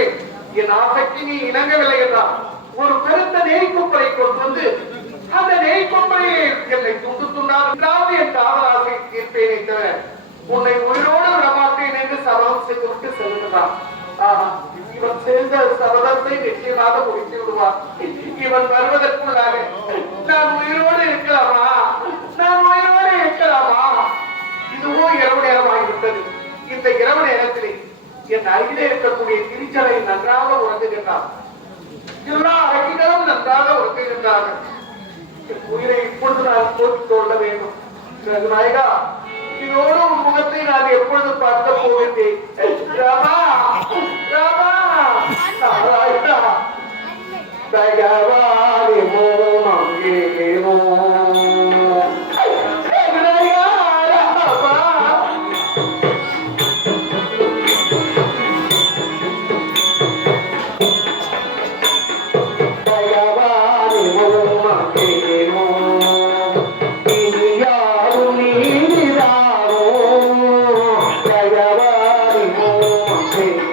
வருவேன். என் ஆசைக்கு நீ இணங்கவில்லை என்றால் ஒரு பெருத்த நெய்க்குப்பரை கொண்டு வந்து அந்த நெய்க்குப்பரையை என்னை துண்டு துண்டாவது என் காதல் ஆசை தீர்ப்பேனே தவிர உன்னை உயிரோடு விடமாட்டேன் என்று சபதம் செய்துவிட்டு செல்லுகிறான். இவன் செய்த சபதத்தை நிச்சயமாக முடித்து விடுவான். இவன் வருவதற்குள்ளாக நான் உயிரோடு இருக்கலாமா? நான் உயிரோடு இருக்கலாமா? இதுவோ இரவு நேரமாகிவிட்டது. இந்த இரவு நேரத்திலே என் அருகிலே இருக்கக்கூடிய திருச்சலை நன்றாக உறங்குகின்றான். எல்லா அழகிகளும் நன்றாக உறங்குகின்றார்கள். என் உயிரை இப்பொழுது நான் போட்டுக் கொள்ள வேண்டும். நாயகா, இதோடு உன் முகத்தை நான் எப்பொழுது பார்க்க போகின்றேன்? ராமா, ராமா, நாராயணா, தயவாரி மோனம் ஏனோ Hey.